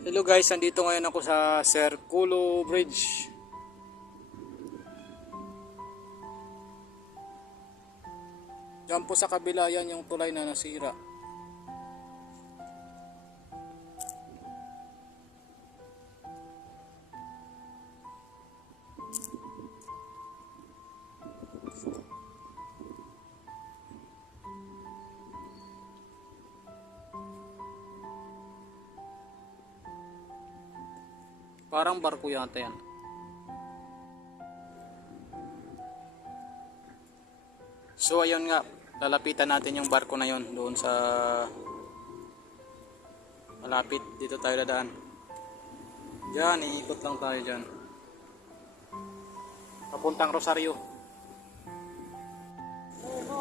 Hello guys, andito ngayon ako sa Circulo Bridge. Diyan po sa kabila yan yung tulay na nasira. Parang barko yata yan. So ayun nga, lalapitan natin yung barko na yon doon sa malapit. Dito tayo dadaan. Diyan, iikot lang tayo dyan. Papuntang Rosario. Dito.